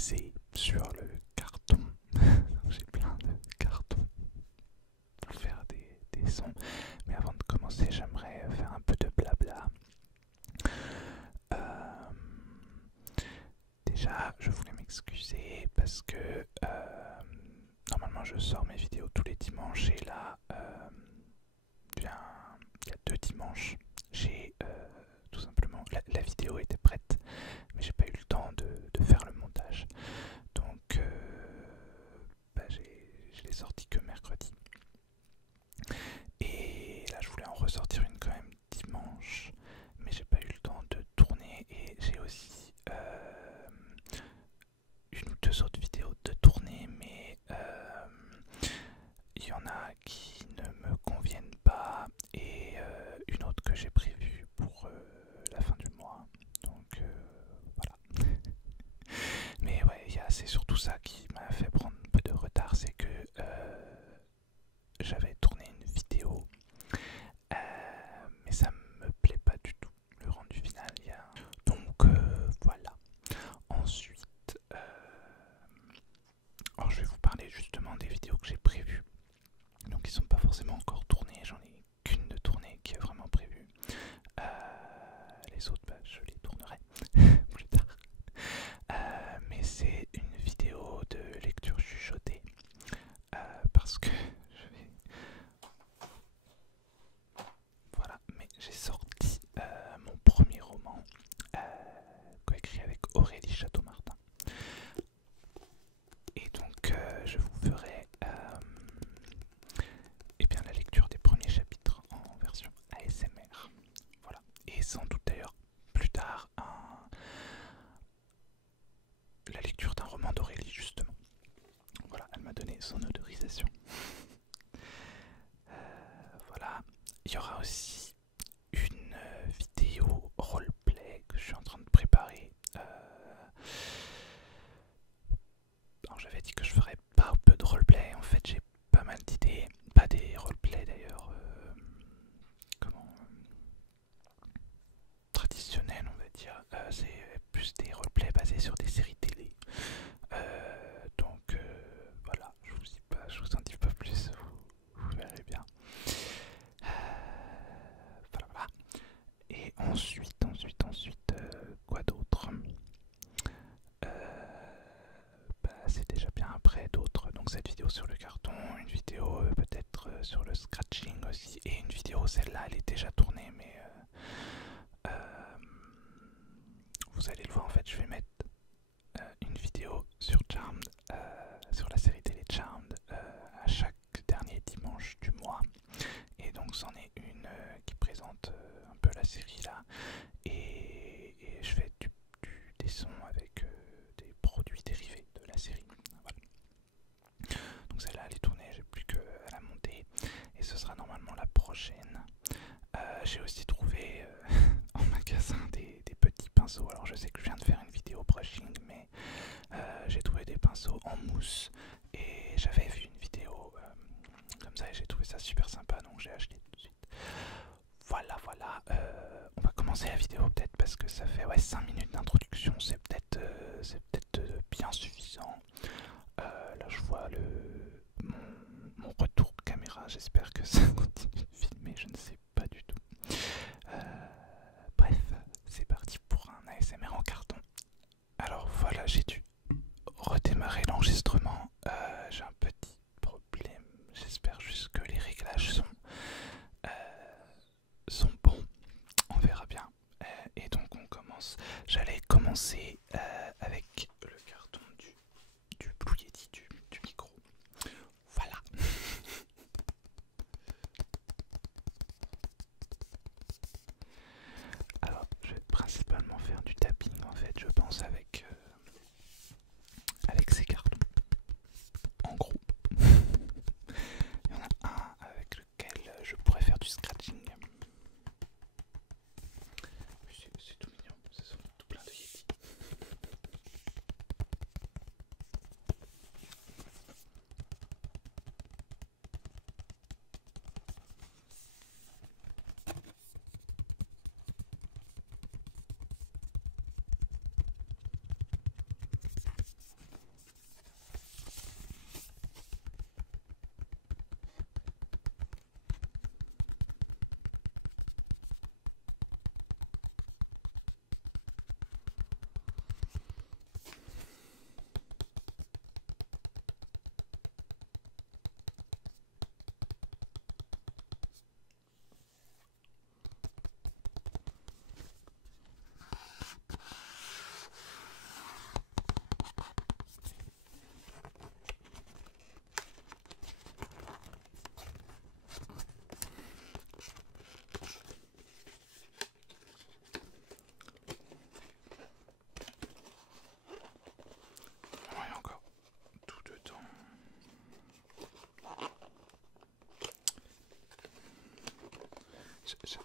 basé sur le carton. J'ai plein de cartons pour faire des sons. Mais avant de commencer, j'aimerais faire un peu de blabla. Euh, Déjà, je voulais m'excuser parce que normalement je sors mes vidéos tous les dimanches et là, il y a 2 dimanches, j'ai tout simplement la vidéo était prête, mais j'ai pas eu le temps de faire le montage. Donc, je l'ai sorti que mercredi. Et là, je voulais en ressortir une quand même dimanche, mais j'ai pas eu le temps de tourner et j'ai aussi une ou deux autres vidéos de tourner, mais il y en a qui ne me conviennent pas et une autre que j'ai prévue pour la fin du mois. Donc voilà. Mais ouais, c'est surtout ça qui m'a fait prendre un peu de retard, c'est que j'avais tourné une vidéo, mais ça me plaît pas du tout, le rendu final. Donc voilà. Ensuite, alors je vais vous parler justement des vidéos que j'ai prévues. Donc ils sont pas forcément encore tournés, j'en ai qu'une de tournée qui est vraiment prévue. Les autres, je les tournerai plus tard. Mais c'est une vidéo de lecture chuchotée parce que je vais... Voilà, mais j'ai sorti mon premier roman coécrit avec Aurélie Château-Martin. Et donc je vous ferai eh bien, la lecture des premiers chapitres en version ASMR. Voilà. Et sans doute d'ailleurs plus tard la lecture d'un roman d'Aurélie justement. Voilà, elle m'a donné son autorisation. Voilà. Il y aura aussi une vidéo roleplay que je suis en train de préparer. Alors j'avais dit que je ferais pas peu de roleplay, en fait j'ai pas mal d'idées, pas des roleplays d'ailleurs, comment, traditionnels on va dire, c'est plus des roleplays basés sur des séries télé. Donc voilà, je vous en dis pas plus, vous verrez bien. Voilà, voilà. Et ensuite, quoi d'autre? C'est déjà bien après d'autres. Donc cette vidéo sur le carton, une vidéo peut-être sur le scratching aussi, et une vidéo, celle-là elle est déjà tournée, mais vous allez le voir, en fait je vais mettre une vidéo sur Charmed, sur la série télé Charmed, à chaque dernier dimanche du mois. Et donc c'en est une qui présente un peu la série là, et je fais des sons avec des produits dérivés de la série. Voilà. Donc celle-là elle est tournée, j'ai plus qu'à la monter, et ce sera normalement la prochaine. J'ai aussi trouvé en magasin des petits pinceaux. Alors je sais que je viens de faire une vidéo brushing, mais j'ai trouvé des pinceaux en mousse et j'avais vu une vidéo comme ça et j'ai trouvé ça super sympa, donc j'ai acheté tout de suite. Voilà, voilà. On va commencer la vidéo peut-être parce que ça fait 5 minutes d'introduction, c'est peut-être bien suffisant. Là je vois mon retour caméra, j'espère que ça continue de filmer, je ne sais pas du tout. Bref, c'est parti pour un ASMR en carton. Alors voilà, j'ai dû redémarrer l'enregistrement. J'ai un petit problème, j'espère juste que les réglages sont bons, on verra bien. Et donc on commence. J'allais commencer avec le carton du Blue Yeti, du micro. Voilà. Alors je vais principalement faire du tapping en fait, je pense, avec ces cartons. En gros, il y en a un avec lequel je pourrais faire du scratching. C'est tout mignon, ce sont tout plein de Yeti.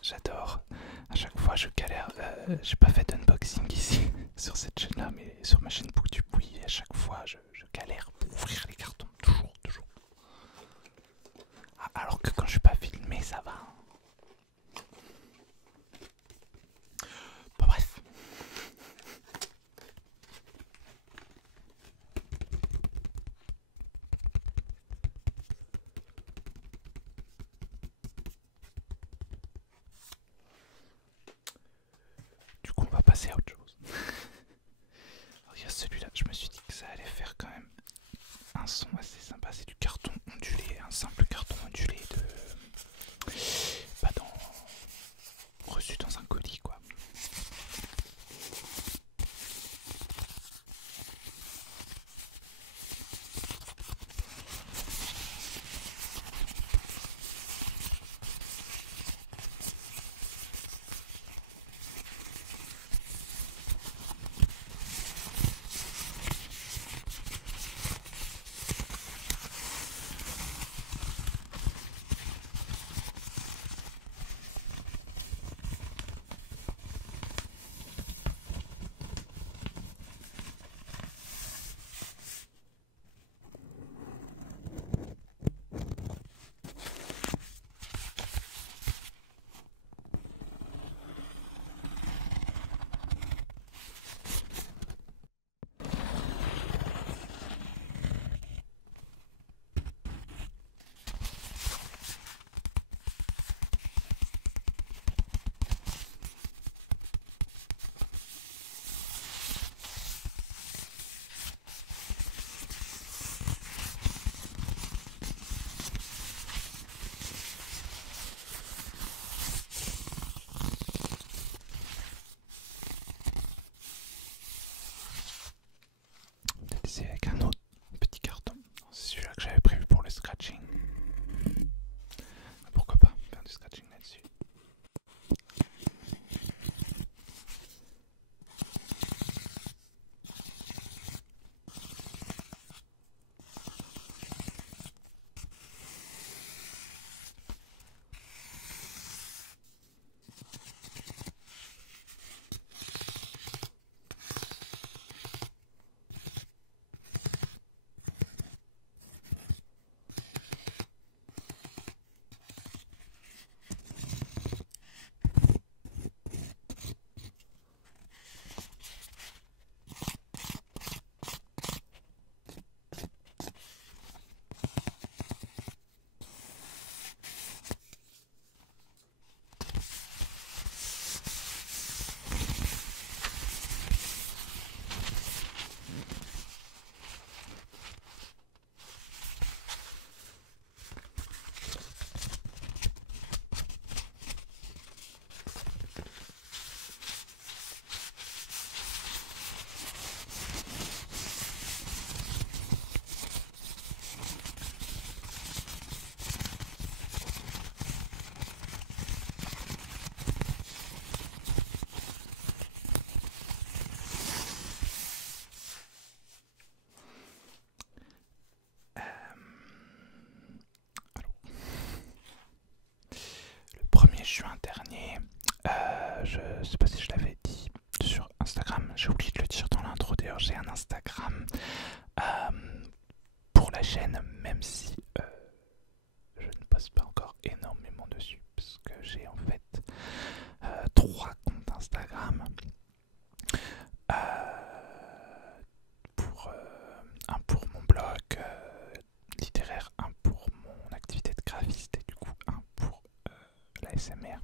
j'adore. À chaque fois, je galère. J'ai pas fait d'unboxing ici sur cette chaîne-là, mais sur ma chaîne Booktube, oui. À chaque fois, je galère pour ouvrir les cartons. Toujours, toujours. Ah, alors que quand je suis pas filmé, ça va. Bon, bref. Du coup, on va passer à autre chose. Alors, il y a celui-là, je me suis dit que ça allait faire quand même un son assez sympa. C'est du carton ondulé, un simple carton ondulé de. Pas dans. Reçu dans un colis, quoi. C'est avec un autre petit carton. C'est celui-là que j'avais prévu pour le scratching. Pourquoi pas faire du scratching là-dessus. Le 1er juin dernier, je sais pas si je l'avais dit sur Instagram, j'ai oublié de le dire dans l'intro. D'ailleurs, j'ai un Instagram pour la chaîne, même si je ne poste pas encore énormément dessus, parce que j'ai en fait 3 comptes Instagram. Un pour mon blog littéraire, un pour mon activité de graphiste et du coup un pour la SMR.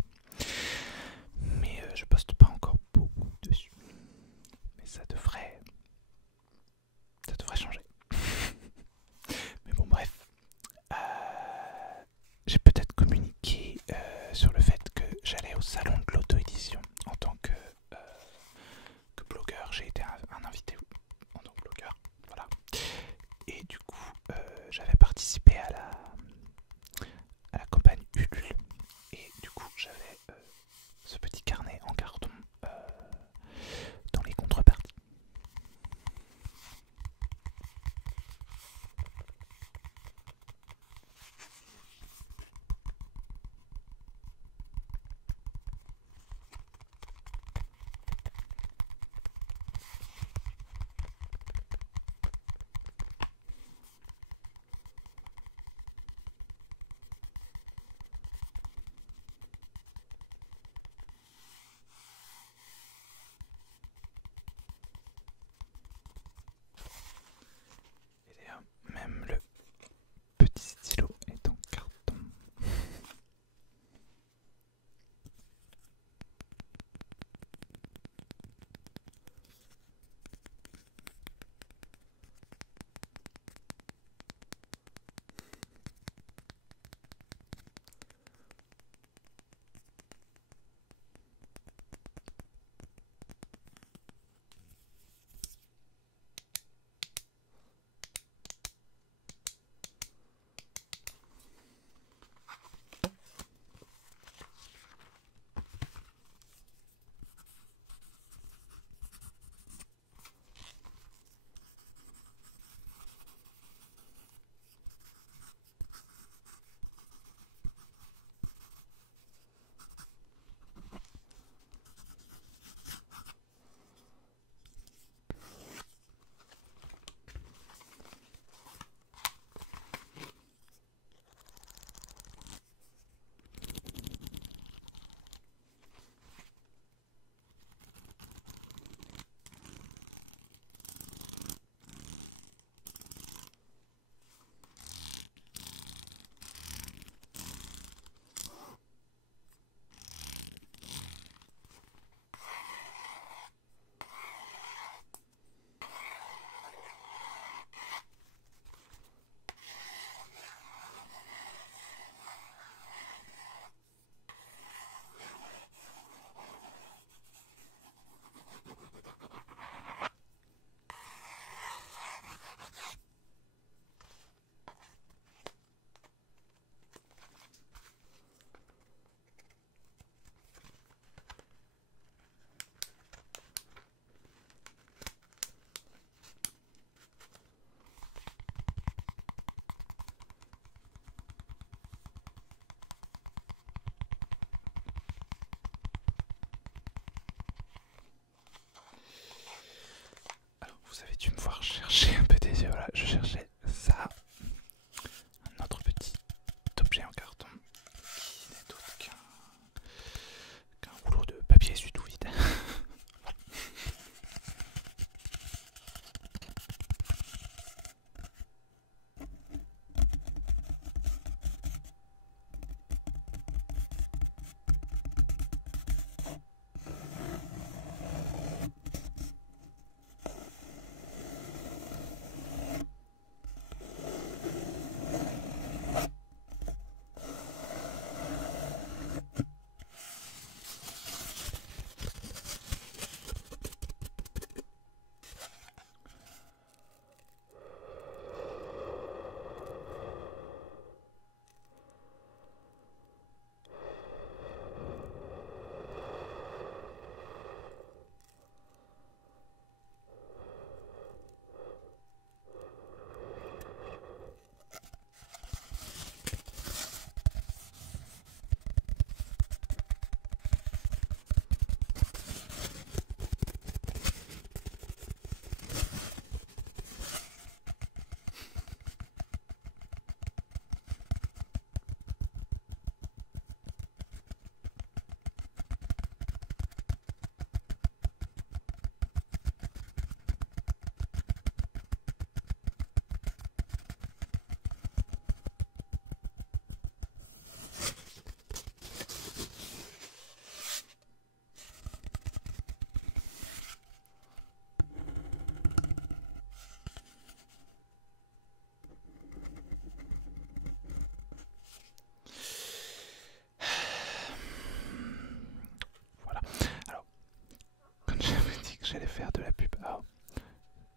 j'allais faire de la pub. Alors,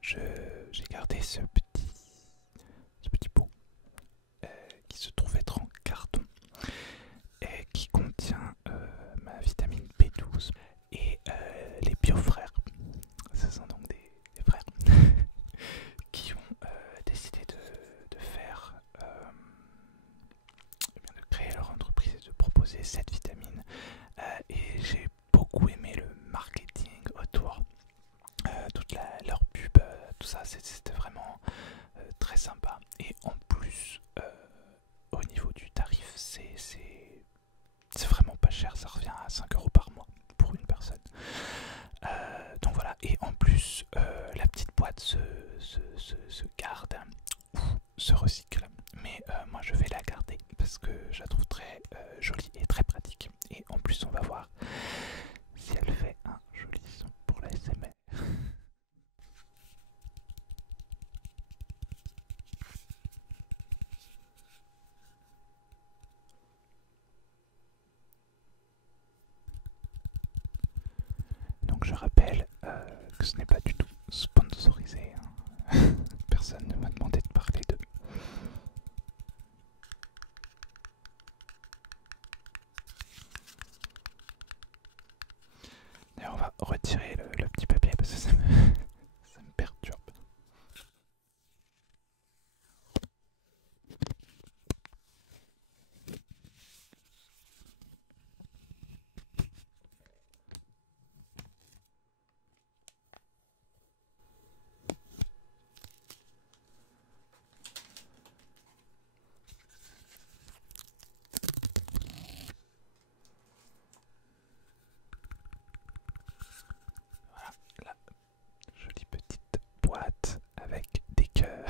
j'ai gardé ce petit pot qui se trouve être en carton et qui contient ma vitamine B12 et les biofrères. Ce sont donc des frères qui ont décidé de faire, de créer leur entreprise et de proposer cette vitamine. Et j'ai beaucoup aimé le marketing autour, toute leur pub, tout ça, c'était vraiment très sympa. Et en plus, au niveau du tarif, c'est vraiment pas cher, ça revient à 5 € par mois pour une personne. Donc voilà, et en plus, la petite boîte se garde ou se recycle. Mais moi je vais la garder parce que je la trouve très jolie et très pratique. Et en plus, on va voir si elle fait un joli son pour la SMR. Donc je rappelle que ce n'est pas du tout sponsorisé, hein. Personne ne m'a demandé de parler d'eux. D'ailleurs on va retirer le petit papier parce que ça me perturbe. Voilà, la jolie petite boîte avec des cœurs.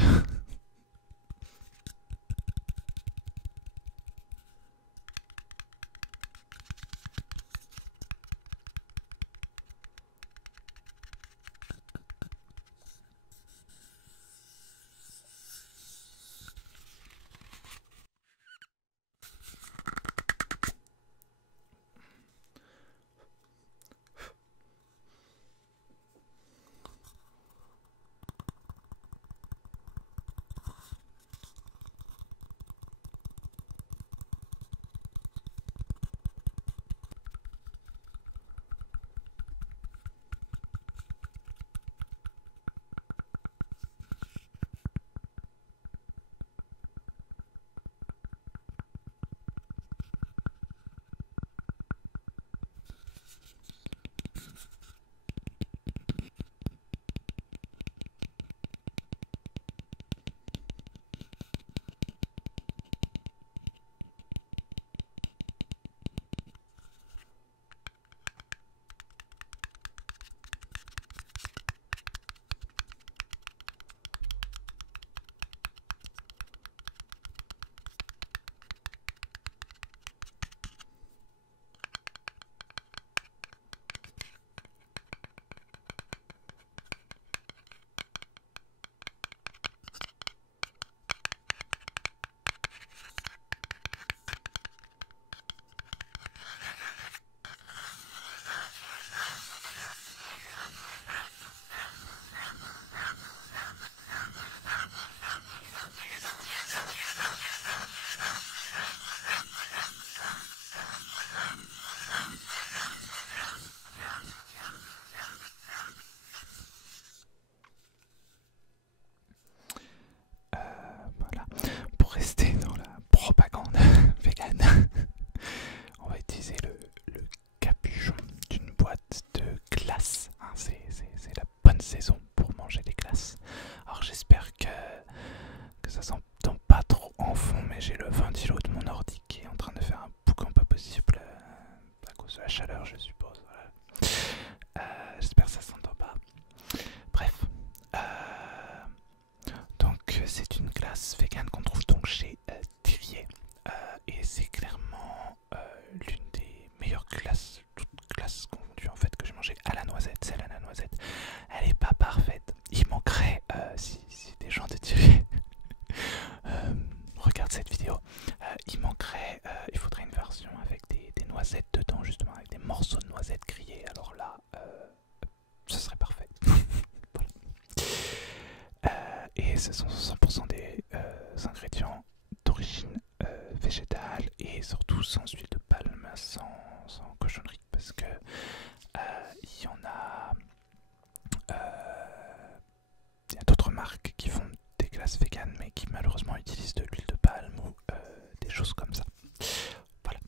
Voilà. Pour rester dans la propagande végane, on va utiliser le capuchon d'une boîte de glace. Hein, c'est la bonne saison pour manger des glaces. Alors j'espère que ça s'entend pas trop en fond, mais j'ai le ventilo de mon ordi qui est en train de faire un boucan pas possible à cause de la chaleur, je suppose. Voilà. J'espère que ça s'entend pas. Bref. Donc c'est une glace vegan qu'on trouve donc chez Thirier. Et c'est clairement l'une des meilleures glaces, toutes glaces confondues en fait, que j'ai mangé à la noisette. Celle à la noisette, elle est pas parfaite. Il manquerait, si des gens de Thirier regardent cette vidéo, il faudrait une version avec des noisettes dedans, justement avec des morceaux de noisettes grillés. Alors là, ce serait parfait. ingrédients d'origine végétale et surtout sans huile de palme, sans cochonnerie, parce que il y en a, il y a d'autres marques qui font des glaces véganes mais qui malheureusement utilisent de l'huile de palme ou des choses comme ça. Voilà.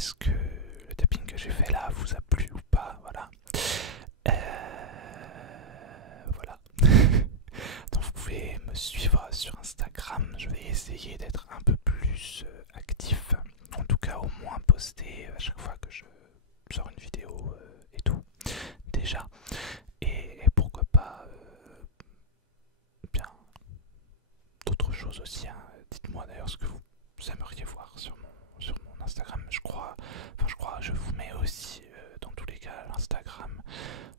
est-ce que le tapping que j'ai fait là vous a plu ou pas, voilà. Voilà. Donc vous pouvez me suivre sur Instagram, je vais essayer d'être un peu plus actif, en tout cas au moins poster à chaque fois que je sors une vidéo et tout, déjà. Et pourquoi pas bien d'autres choses aussi, hein. Dites-moi d'ailleurs ce que vous aimeriez voir sur mon Instagram. Je vous mets aussi dans tous les cas l'Instagram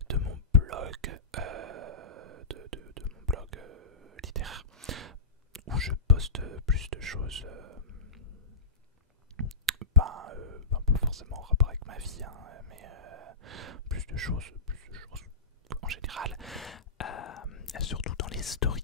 de mon blog, de mon blog littéraire, où je poste plus de choses, pas forcément en rapport avec ma vie, hein, mais plus de choses en général, surtout dans les stories.